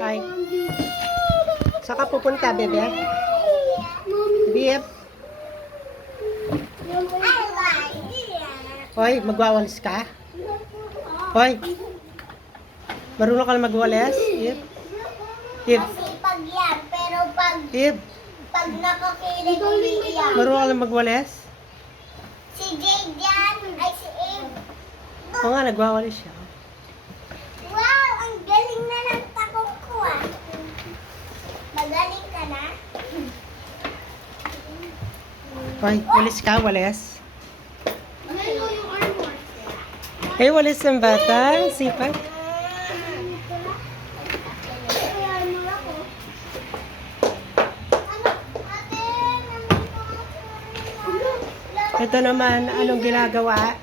Ay. Saan ka pupunta, bebe? Bebe? Hoy, magwawalis ka? Hoy. Marunong ka na magwalis? Ib? Ib? Masipag yan, pero Ib? pag nakakilig, umiiyak. Marunong ka na magwalis? Si Jade yan, ay si Abe. Oo nga, nagwawalis siya. Wow, ang galing na ng takong ko ah. Magaling ka na? Hoy, walis ka, walis. Ano yung armor? Hey, walis ng bata. Sipag. Ito naman, anong ginagawa?